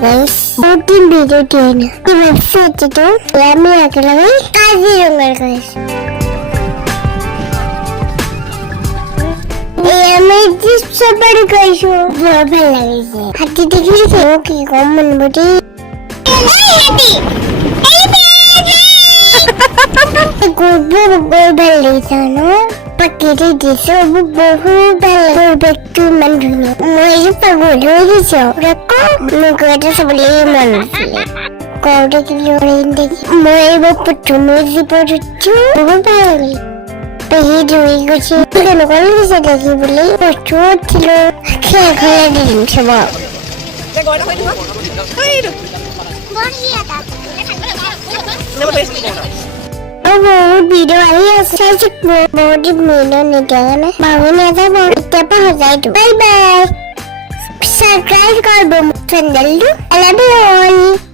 guys. Butin video din. Di website itu kami akan lagi Kazirunga guys. আমি সবার গাইস ভালো লাগছে হাতি দেখি ও কি কমন বডি গোবর গোবর লেছানো পাকেটে দিছে বহু ভালো ব্যক্তি মানুষ মই পাগল হয়ে গেছে রাখো মুখটা সবলে মানুষ কোডে কি লোরিন দেখি মই বপটু মুজি পড়ছু বহু ভালো এই দুই গছি কেন করে দিছে দেখি বলে প্রচুর ছিল খেয়ে খেয়ে দিন সব যে গয়না হই দিবা হই দু বড়িয়া দা নেবা বেশ Oh, video ini saya cek mau di mana nih jangan bangun ya sama siapa harus itu. Bye bye. Subscribe kalau belum channel lu. I love you all.